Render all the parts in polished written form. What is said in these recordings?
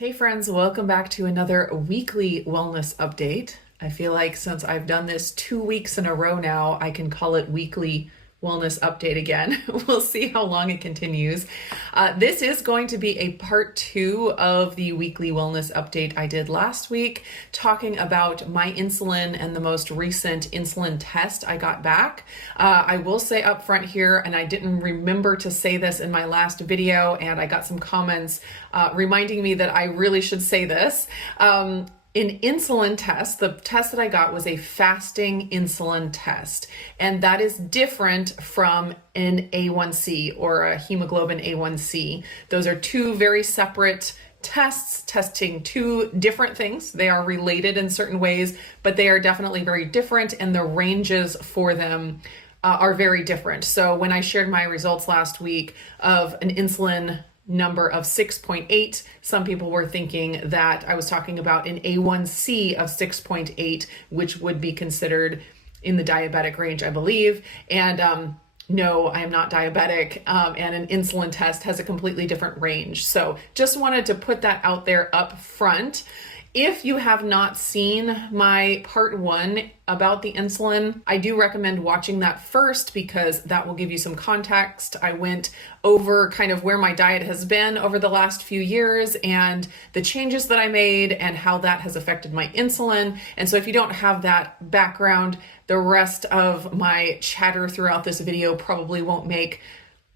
Hey friends, welcome back to another weekly wellness update. I feel like since I've done this 2 weeks in a row now, I can call it weekly wellness update again. We'll see how long it continues. This is going to be a part 2 of the weekly wellness update I did last week, talking about my insulin and the most recent insulin test I got back. I will say up front here, and I didn't remember to say this in my last video, and I got some comments reminding me that I really should say this. An insulin test, the test that I got was a fasting insulin test, and that is different from an A1C or a hemoglobin A1C. Those are two very separate tests testing two different things. They are related in certain ways, but they are definitely very different, and the ranges for them are very different. So when I shared my results last week of an insulin number of 6.8, some people were thinking that I was talking about an A1C of 6.8, which would be considered in the diabetic range, I believe. And no, I am not diabetic, and an insulin test has a completely different range. So just wanted to put that out there up front. If you have not seen my part 1 about the insulin, I do recommend watching that first because that will give you some context. I went over kind of where my diet has been over the last few years and the changes that I made and how that has affected my insulin. And so if you don't have that background, the rest of my chatter throughout this video probably won't make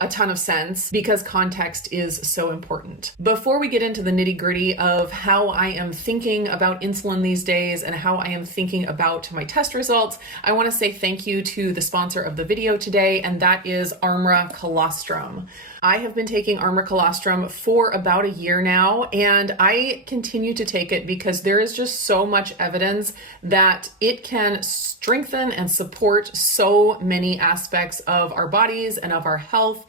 a ton of sense because context is so important. Before we get into the nitty-gritty of how I am thinking about insulin these days and how I am thinking about my test results, I want to say thank you to the sponsor of the video today, and that is Armra Colostrum. I have been taking Armra Colostrum for about a year now, and I continue to take it because there is just so much evidence that it can strengthen and support so many aspects of our bodies and of our health,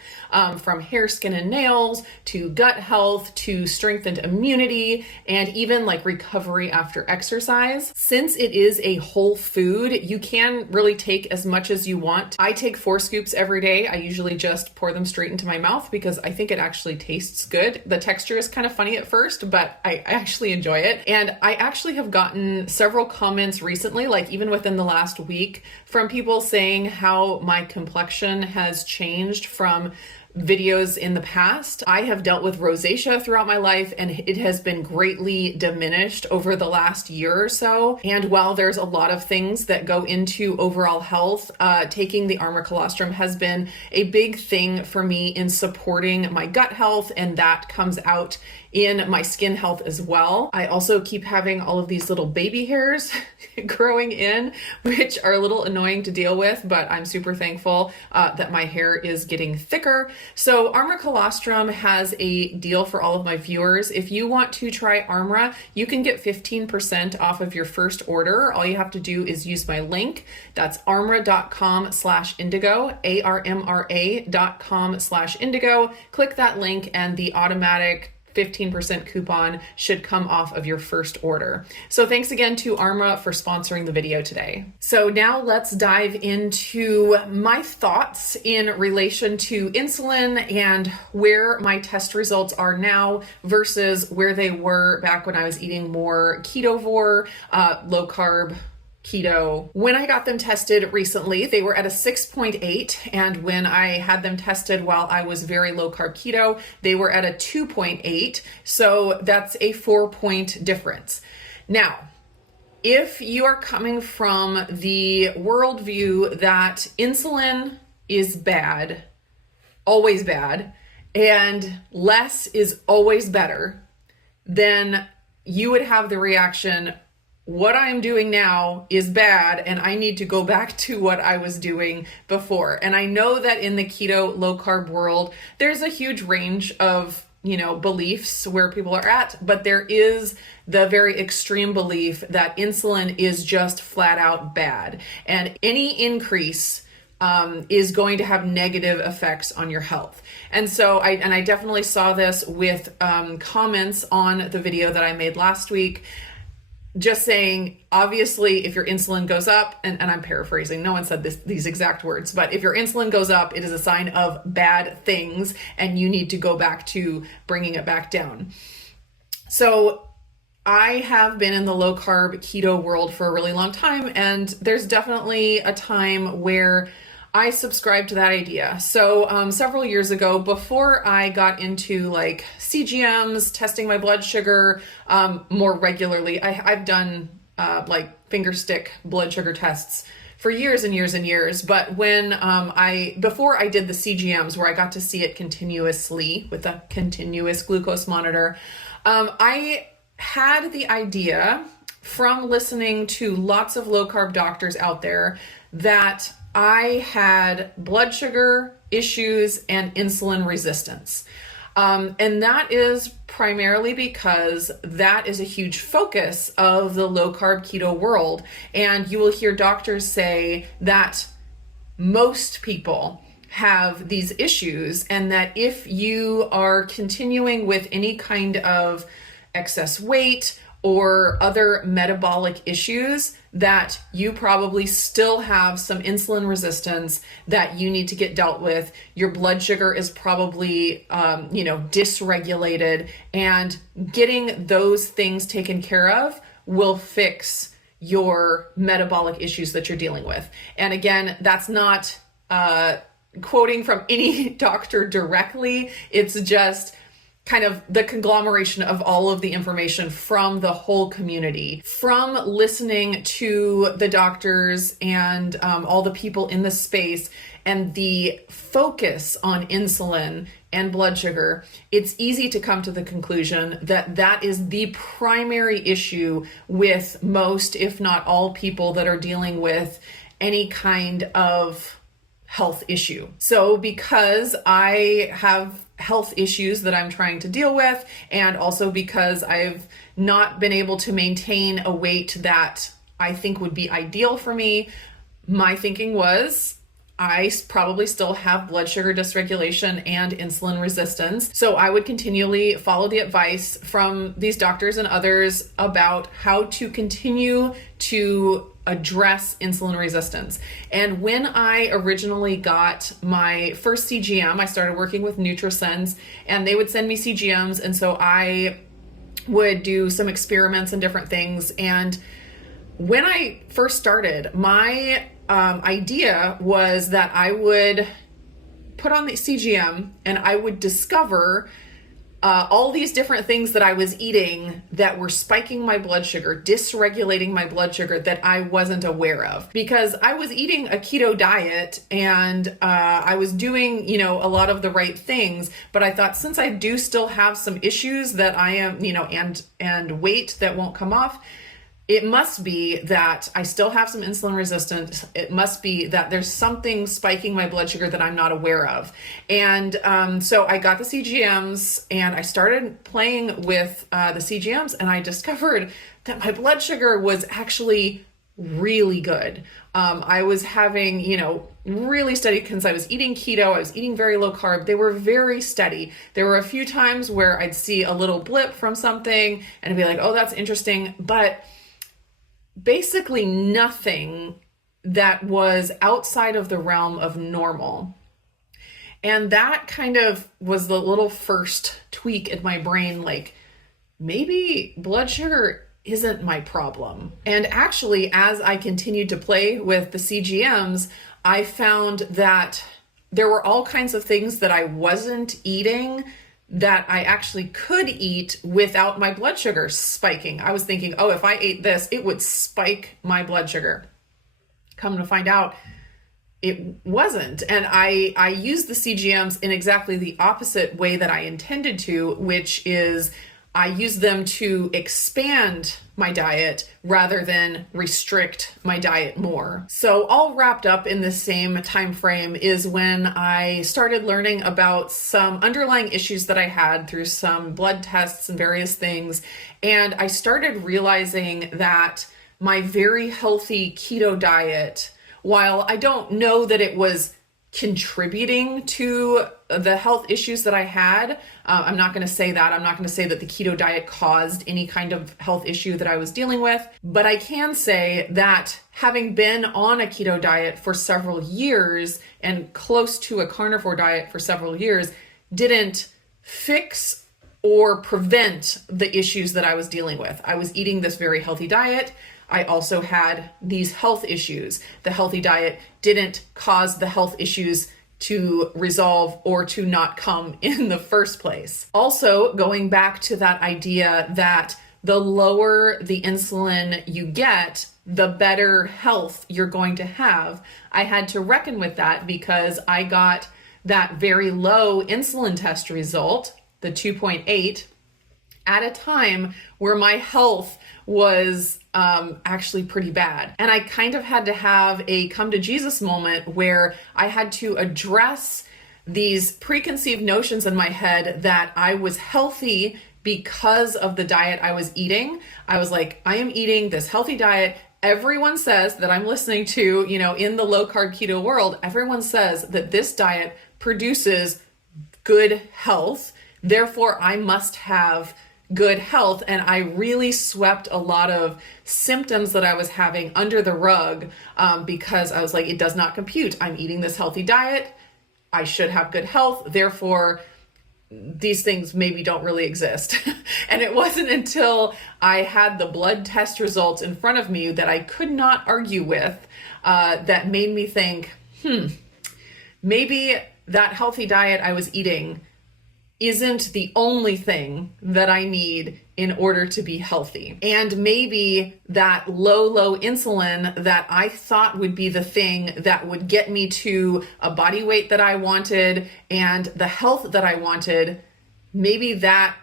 from hair, skin, and nails to gut health to strengthened immunity and even like recovery after exercise. Since it is a whole food, you can really take as much as you want. I take 4 scoops every day. I usually just pour them straight into my mouth because I think it actually tastes good. The texture is kind of funny at first, but I actually enjoy it. And I actually have gotten several comments recently, like even within the last week, from people saying how my complexion has changed from videos in the past. I have dealt with rosacea throughout my life, and it has been greatly diminished over the last year or so. And while there's a lot of things that go into overall health, taking the Armra Colostrum has been a big thing for me in supporting my gut health, and that comes out in my skin health as well. I also keep having all of these little baby hairs growing in, which are a little annoying to deal with, but I'm super thankful that my hair is getting thicker. So Armra Colostrum has a deal for all of my viewers. If you want to try Armra, you can get 15% off of your first order. All you have to do is use my link. That's armra.com/indigo, ARMRA.com/indigo. Click that link and the automatic 15% coupon should come off of your first order. So thanks again to Armra for sponsoring the video today. So now let's dive into my thoughts in relation to insulin and where my test results are now versus where they were back when I was eating more ketovore, low carb, keto. When I got them tested recently, they were at a 6.8, and when I had them tested while I was very low carb keto, they were at a 2.8. So that's a 4-point difference. Now, if you are coming from the worldview that insulin is bad, always bad, and less is always better, then you would have the reaction, what I'm doing now is bad and I need to go back to what I was doing before. And I know that in the keto low carb world, there's a huge range of, beliefs where people are at, but there is the very extreme belief that insulin is just flat out bad. And any increase is going to have negative effects on your health. And so I definitely saw this with comments on the video that I made last week, just saying, obviously, if your insulin goes up, and I'm paraphrasing, no one said these exact words, but if your insulin goes up, it is a sign of bad things, and you need to go back to bringing it back down. So I have been in the low carb keto world for a really long time, and there's definitely a time where I subscribed to that idea. So several years ago, before I got into like Cgms, testing my blood sugar more regularly, I've done like finger stick blood sugar tests for years and years and years. But when before I did the Cgms, where I got to see it continuously with a continuous glucose monitor, I had the idea from listening to lots of low carb doctors out there that I had blood sugar issues and insulin resistance. And that is primarily because that is a huge focus of the low carb keto world. And you will hear doctors say that most people have these issues, and that if you are continuing with any kind of excess weight or other metabolic issues, that you probably still have some insulin resistance that you need to get dealt with. Your blood sugar is probably, dysregulated, and getting those things taken care of will fix your metabolic issues that you're dealing with. And again, that's not quoting from any doctor directly. It's just kind of the conglomeration of all of the information from the whole community, from listening to the doctors and all the people in the space, and the focus on insulin and blood sugar. It's easy to come to the conclusion that that is the primary issue with most, if not all, people that are dealing with any kind of health issue. So because I have health issues that I'm trying to deal with, and also because I've not been able to maintain a weight that I think would be ideal for me, my thinking was I probably still have blood sugar dysregulation and insulin resistance. So I would continually follow the advice from these doctors and others about how to continue to address insulin resistance. And when I originally got my first CGM, I started working with Nutrisense, and they would send me CGMs. And so I would do some experiments and different things. And when I first started, my idea was that I would put on the CGM and I would discover all these different things that I was eating that were spiking my blood sugar, dysregulating my blood sugar, that I wasn't aware of. Because I was eating a keto diet and I was doing, a lot of the right things, but I thought, since I do still have some issues that I am, and weight that won't come off, it must be that I still have some insulin resistance. It must be that there's something spiking my blood sugar that I'm not aware of. And so I got the CGMs and I started playing with the CGMs, and I discovered that my blood sugar was actually really good. I was having, really steady, because I was eating keto, I was eating very low carb. They were very steady. There were a few times where I'd see a little blip from something and I'd be like, oh, that's interesting. But basically nothing that was outside of the realm of normal. And that kind of was the little first tweak in my brain, like, maybe blood sugar isn't my problem. And actually, as I continued to play with the CGMs, I found that there were all kinds of things that I wasn't eating that I actually could eat without my blood sugar spiking. I was thinking, oh, if I ate this, it would spike my blood sugar. Come to find out, it wasn't. And I used the CGMs in exactly the opposite way that I intended to, which is I use them to expand my diet rather than restrict my diet more. So all wrapped up in the same time frame is when I started learning about some underlying issues that I had through some blood tests and various things. And I started realizing that my very healthy keto diet, while I don't know that it was contributing to the health issues that I had, I'm not going to say that. I'm not going to say that the keto diet caused any kind of health issue that I was dealing with, but I can say that having been on a keto diet for several years and close to a carnivore diet for several years didn't fix or prevent the issues that I was dealing with. I was eating this very healthy diet. I also had these health issues. The healthy diet didn't cause the health issues to resolve or to not come in the first place. Also, going back to that idea that the lower the insulin you get, the better health you're going to have, I had to reckon with that because I got that very low insulin test result, the 2.8, at a time where my health was actually pretty bad. And I kind of had to have a come to Jesus moment where I had to address these preconceived notions in my head that I was healthy because of the diet I was eating. I was like, I am eating this healthy diet. Everyone says that I'm listening to, in the low carb keto world, everyone says that this diet produces good health. Therefore, I must have good health. And I really swept a lot of symptoms that I was having under the rug because I was like, it does not compute. I'm eating this healthy diet. I should have good health. Therefore, these things maybe don't really exist. And it wasn't until I had the blood test results in front of me that I could not argue with that made me think, maybe that healthy diet I was eating isn't the only thing that I need in order to be healthy. And maybe that low insulin that I thought would be the thing that would get me to a body weight that I wanted and the health that I wanted, maybe that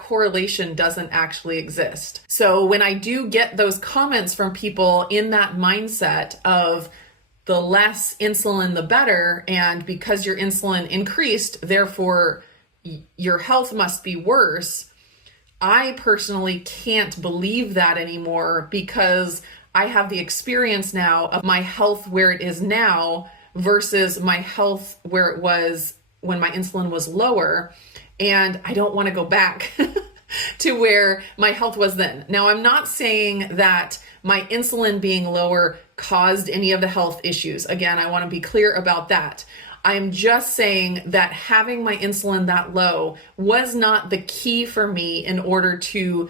correlation doesn't actually exist. So when I do get those comments from people in that mindset of the less insulin, the better, and because your insulin increased, therefore your health must be worse, I personally can't believe that anymore because I have the experience now of my health where it is now versus my health where it was when my insulin was lower. And I don't want to go back to where my health was then. Now, I'm not saying that my insulin being lower caused any of the health issues. Again, I want to be clear about that. I'm just saying that having my insulin that low was not the key for me in order to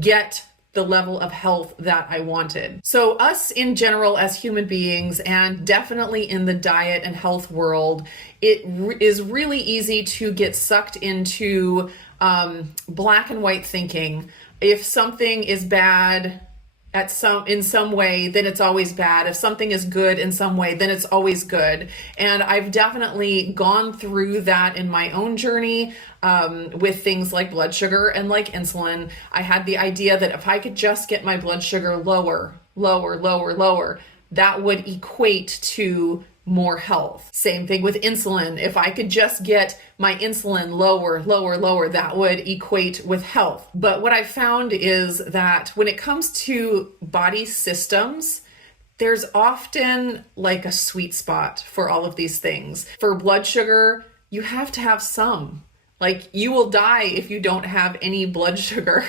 get the level of health that I wanted. So us in general as human beings, and definitely in the diet and health world, it is really easy to get sucked into black and white thinking. If something is bad in some way, then it's always bad. If something is good in some way, then it's always good. And I've definitely gone through that in my own journey with things like blood sugar and like insulin. I had the idea that if I could just get my blood sugar lower, that would equate to more health. Same thing with insulin. If I could just get my insulin lower, that would equate with health. But what I found is that when it comes to body systems, there's often like a sweet spot for all of these things. For blood sugar, you have to have some. Like, you will die if you don't have any blood sugar.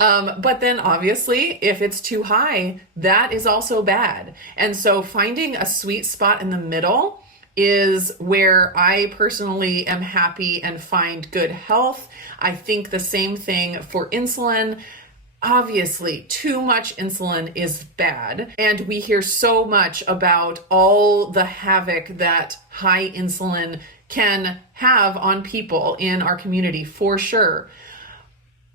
But then obviously, if it's too high, that is also bad. And so finding a sweet spot in the middle is where I personally am happy and find good health. I think the same thing for insulin. Obviously, too much insulin is bad. And we hear so much about all the havoc that high insulin can have on people in our community, for sure.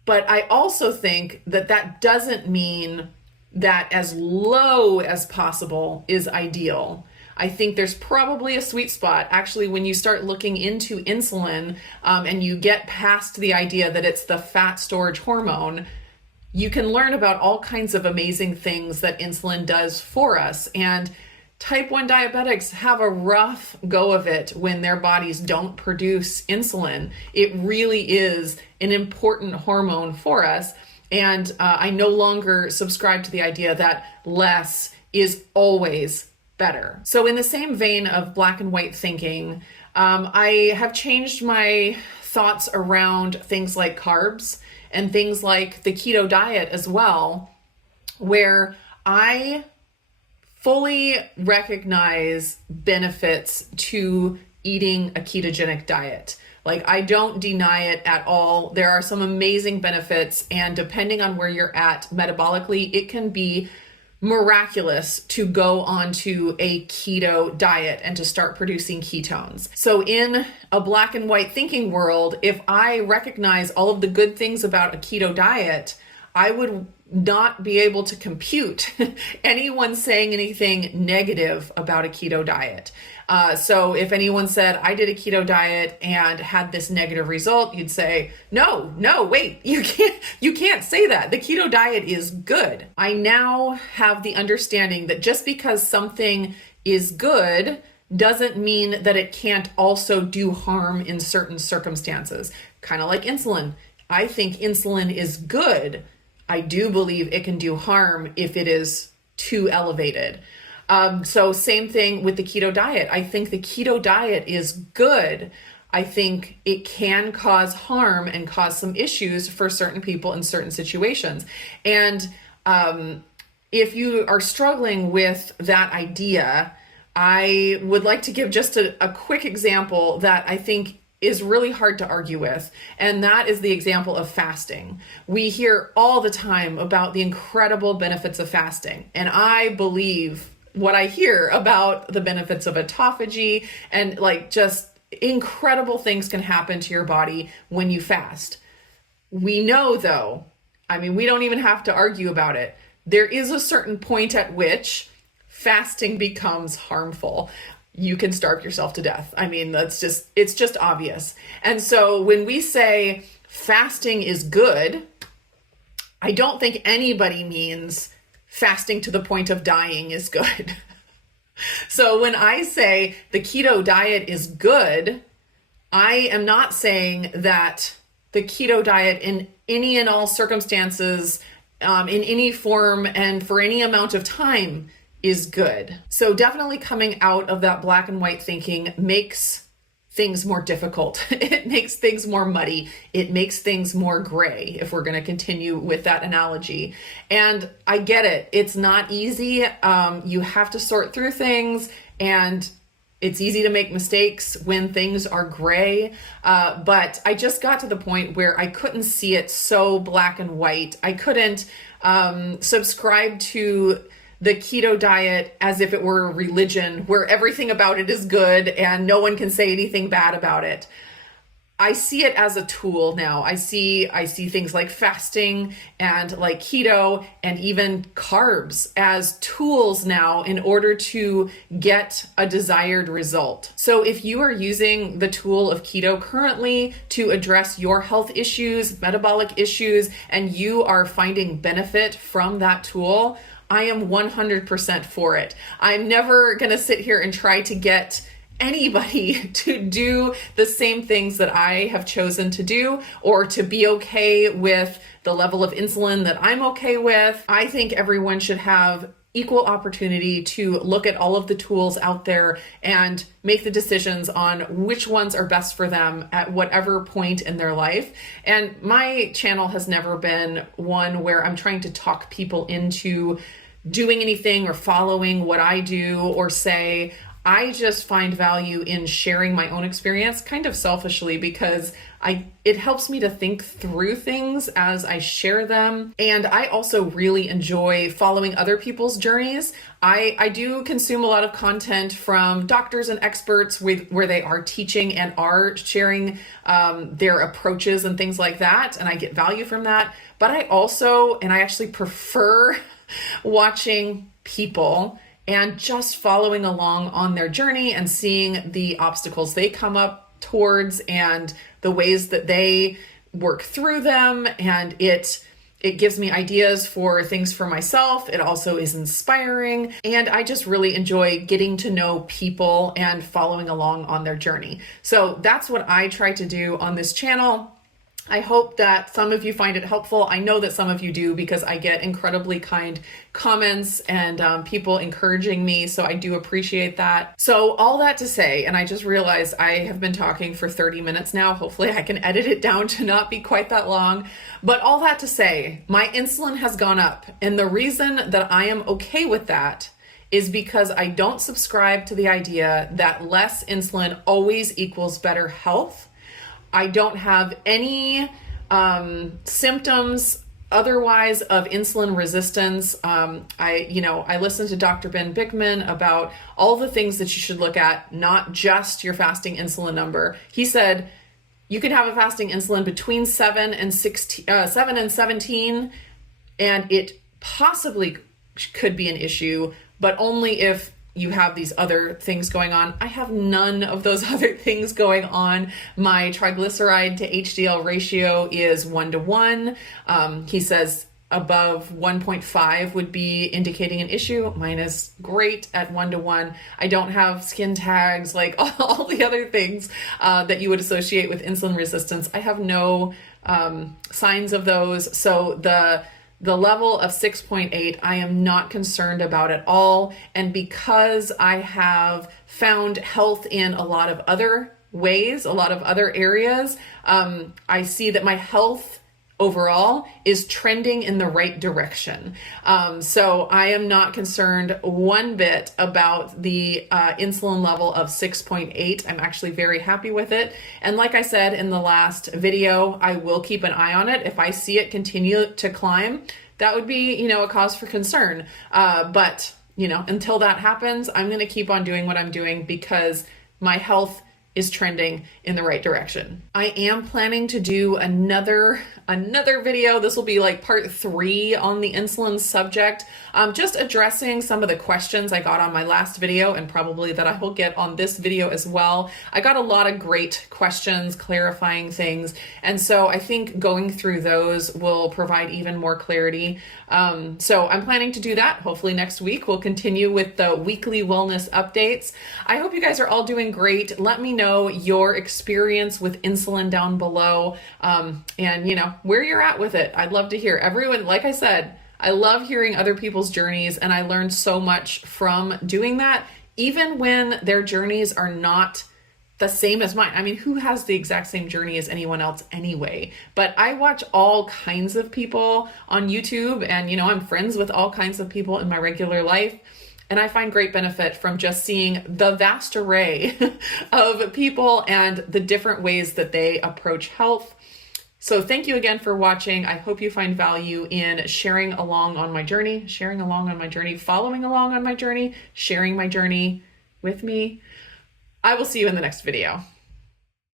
But I also think that that doesn't mean that as low as possible is ideal. I think there's probably a sweet spot. Actually, when you start looking into insulin and you get past the idea that it's the fat storage hormone, you can learn about all kinds of amazing things that insulin does for us. And type 1 diabetics have a rough go of it when their bodies don't produce insulin. It really is an important hormone for us. And I no longer subscribe to the idea that less is always better. So in the same vein of black and white thinking, I have changed my thoughts around things like carbs and things like the keto diet as well, where I fully recognize benefits to eating a ketogenic diet. Like, I don't deny it at all. There are some amazing benefits, and depending on where you're at metabolically, it can be miraculous to go onto a keto diet and to start producing ketones. So in a black and white thinking world, if I recognize all of the good things about a keto diet, I would not be able to compute anyone saying anything negative about a keto diet. So if anyone said, I did a keto diet and had this negative result, you'd say, no, wait, you can't say that. The keto diet is good. I now have the understanding that just because something is good doesn't mean that it can't also do harm in certain circumstances. Kind of like insulin. I think insulin is good. I do believe it can do harm if it is too elevated. So same thing with the keto diet. I think the keto diet is good. I think it can cause harm and cause some issues for certain people in certain situations. And if you are struggling with that idea, I would like to give just a quick example that I think is really hard to argue with. And that is the example of fasting. We hear all the time about the incredible benefits of fasting. And I believe what I hear about the benefits of autophagy, and like just incredible things can happen to your body when you fast. We know though, I mean, we don't even have to argue about it. There is a certain point at which fasting becomes harmful. You can starve yourself to death. I mean, it's just obvious. And so when we say fasting is good, I don't think anybody means fasting to the point of dying is good. So when I say the keto diet is good, I am not saying that the keto diet in any and all circumstances, in any form and for any amount of time is good. So definitely coming out of that black and white thinking makes things more difficult. It makes things more muddy. It makes things more gray, if we're going to continue with that analogy. And I get it. It's not easy. You have to sort through things, and it's easy to make mistakes when things are gray. But I just got to the point where I couldn't see it so black and white. I couldn't subscribe to the keto diet as if it were a religion where everything about it is good and no one can say anything bad about it. I see it as a tool now. I see things like fasting and like keto and even carbs as tools now in order to get a desired result. So if you are using the tool of keto currently to address your health issues, metabolic issues, and you are finding benefit from that tool, I am 100% for it. I'm never going to sit here and try to get anybody to do the same things that I have chosen to do, or to be okay with the level of insulin that I'm okay with. I think everyone should have equal opportunity to look at all of the tools out there and make the decisions on which ones are best for them at whatever point in their life. And my channel has never been one where I'm trying to talk people into doing anything or following what I do or say. I just find value in sharing my own experience, kind of selfishly, because it helps me to think through things as I share them. And I also really enjoy following other people's journeys. I do consume a lot of content from doctors and experts where they are teaching and are sharing their approaches and things like that. And I get value from that. But I actually prefer watching people and just following along on their journey and seeing the obstacles they come up towards and the ways that they work through them. And it gives me ideas for things for myself. It also is inspiring. And I just really enjoy getting to know people and following along on their journey. So that's what I try to do on this channel. I hope that some of you find it helpful. I know that some of you do, because I get incredibly kind comments and people encouraging me. So I do appreciate that. So all that to say, and I just realized I have been talking for 30 minutes now. Hopefully I can edit it down to not be quite that long. But all that to say, my insulin has gone up. And the reason that I am okay with that is because I don't subscribe to the idea that less insulin always equals better health. I don't have any symptoms otherwise of insulin resistance. I listened to Dr. Ben Bickman about all the things that you should look at, not just your fasting insulin number. He said you can have a fasting insulin between 7 and 17, and it possibly could be an issue, but only if you have these other things going on. I have none of those other things going on. My triglyceride to HDL ratio is 1:1. He says above 1.5 would be indicating an issue. Mine is great at 1:1. I don't have skin tags, like all the other things that you would associate with insulin resistance. I have no signs of those. So the level of 6.8, I am not concerned about at all. And because I have found health in a lot of other ways, a lot of other areas, I see that my health overall is trending in the right direction. So I am not concerned one bit about the insulin level of 6.8. I'm actually very happy with it. And like I said in the last video, I will keep an eye on it. If I see it continue to climb, that would be, a cause for concern. But until that happens, I'm going to keep on doing what I'm doing because my health is trending in the right direction. I am planning to do another video. This will be like part 3 on the insulin subject, just addressing some of the questions I got on my last video and probably that I will get on this video as well. I got a lot of great questions, clarifying things. And so I think going through those will provide even more clarity. So I'm planning to do that. Hopefully next week we'll continue with the weekly wellness updates. I hope you guys are all doing great. Let me know your experience with insulin down below, and where you're at with it. I'd love to hear. Everyone, like I said, I love hearing other people's journeys, and I learned so much from doing that, even when their journeys are not the same as mine. I mean, who has the exact same journey as anyone else anyway? But I watch all kinds of people on YouTube, and I'm friends with all kinds of people in my regular life. And I find great benefit from just seeing the vast array of people and the different ways that they approach health. So thank you again for watching. I hope you find value in sharing along on my journey, following along on my journey, sharing my journey with me. I will see you in the next video.